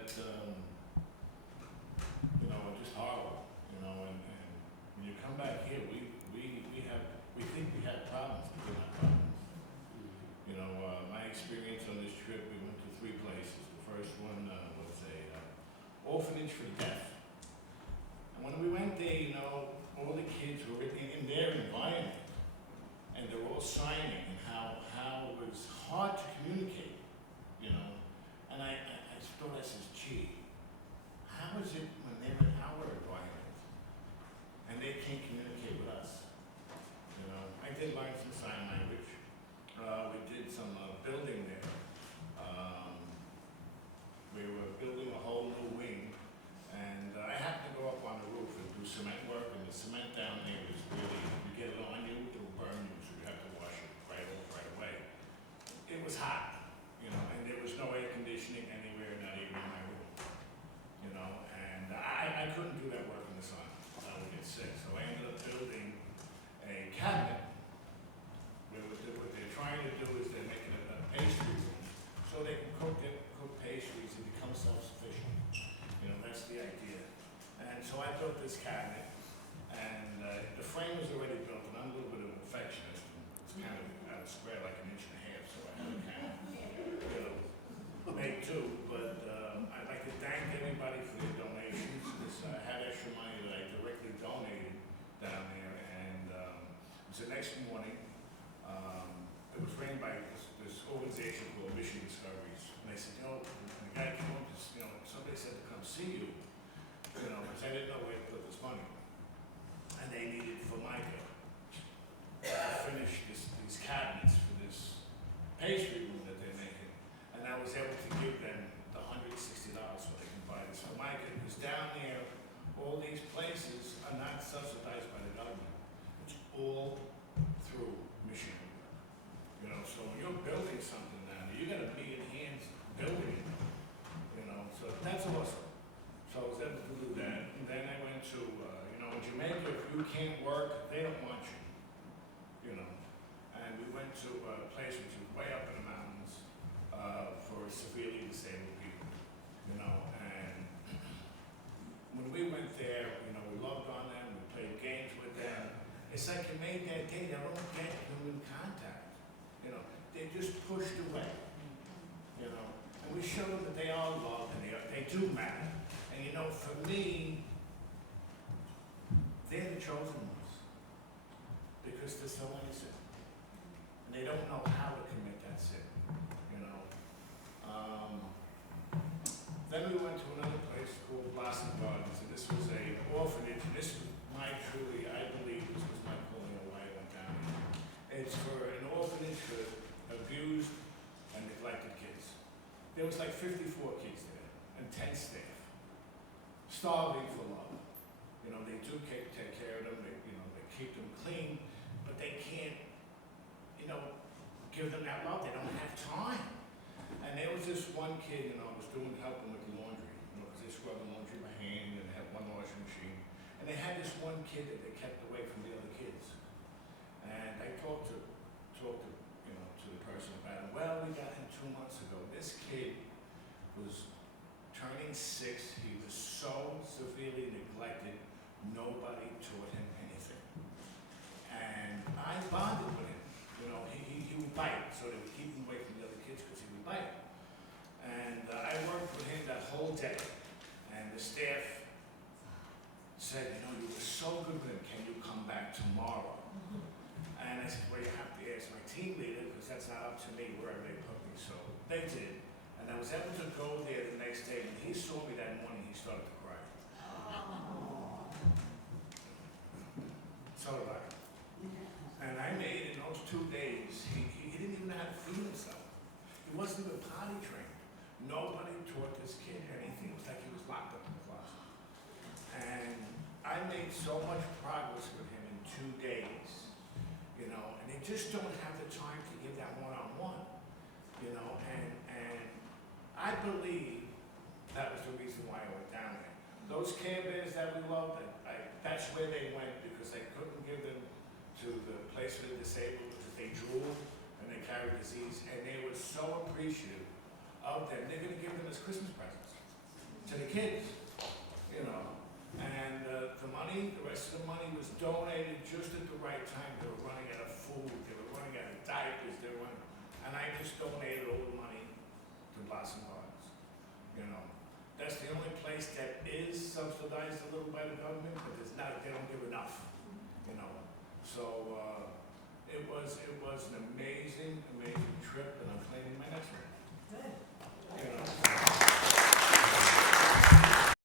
that, you know, are just horrible, you know, and when you come back here, we think we have problems, but we're not problems. You know, my experience on this trip, we went to 3 places. The first one was a orphanage for the deaf. And when we went there, you know, all the kids were in their environment, and they were all signing, and how it was hard to communicate, you know. And I thought, I says, gee, how is it when they're in our environment and they can't communicate with us? You know, I did learn some sign language. We did some building there. We were building a whole new wing, and I happened to go up on the roof and do cement work, and the cement down there is really, you get it on you, it will burn you, so you have to wash it right away. It was hot, you know, and there was no air conditioning anywhere, not even in my room, you know, and I couldn't do that work in the sun. I would get sick, so I ended up building a cabinet. What they're trying to do is they're making a pastry room so they can cook pastries and become self-sufficient. You know, that's the idea. And so I built this cabinet, and the frame was already built, and I'm a little bit of a perfectionist. It's kind of out of square, like 1.5 inches, so I had to kind of, you know, make two. But I'd like to thank everybody for their donations. I had extra money that I directly donated down there, and it was the next morning. It was ran by this organization called Mission Discoveries, and they said, you know, the guy came up, you know, somebody said to come see you, you know, because I didn't know where to put this money, and they needed Formica to finish these cabinets for this pastry room that they're making, and I was able to give them the $160 so they can buy this Formica, because down there, all these places are not subsidized by the government. It's all through Mission. You know, so when you're building something down there, you gotta be in hands building it. You know, so that's awesome. So I was able to do that. And then I went to, you know, in Jamaica, if you can't work, they don't want you. You know, and we went to a place which was way up in the mountains for severely disabled people. You know, and when we went there, you know, we loved on them, we played games with them. It's like it made that day, they don't get human contact. You know, they're just pushed away. You know, and we showed that they are loved and they do matter. And you know, for me, they're the chosen ones because they're so innocent, and they don't know how to commit that sin. You know. Then we went to another place called Blossom Gardens, and this was an orphanage. And this was I believe this was my calling of why I went down here. It's for an orphanage for abused and neglected kids. There was like 54 kids there and 10 staff, starving for love. You know, they do take care of them, they keep them clean, but they can't, you know, give them that love. They don't have time. And there was this one kid, you know, I was helping with the laundry, you know, because they scrub the laundry by hand and have one washing machine. And they had this one kid that they kept away from the other kids. And I talked to you know, to the person about him. Well, we got him 2 months ago. This kid was turning 6. He was so severely neglected, nobody taught him anything. And I bonded with him. You know, he would bite, so they would keep him away from the other kids because he would bite. And I worked with him that whole day. And the staff said, you know, you were so good with him, can you come back tomorrow? And I said, well, you have to ask my team leader, because that's not up to me, wherever they put me. So they did. And I was able to go there the next day, and he saw me that morning, he started to cry. So did I. And I made, in those 2 days, he didn't even know how to feed himself. He wasn't even potty trained. Nobody taught this kid anything. It was like he was locked up in the closet. And I made so much progress with him in 2 days, you know, and they just don't have the time to give that one-on-one, you know, and I believe that was the reason why I went down there. Those Care Bears that we loved, that's where they went because they couldn't give them to the place for the disabled because they drool and they carry disease, and they were so appreciative of them. They're going to give them as Christmas presents. to the kids, you know. And the money, the rest of the money was donated just at the right time. They were running out of food, they were running out of diapers, they were running, and I just donated all the money to Blossom Gardens, you know. That's the only place that is subsidized a little by the government, but there's not, they don't give enough, you know. So,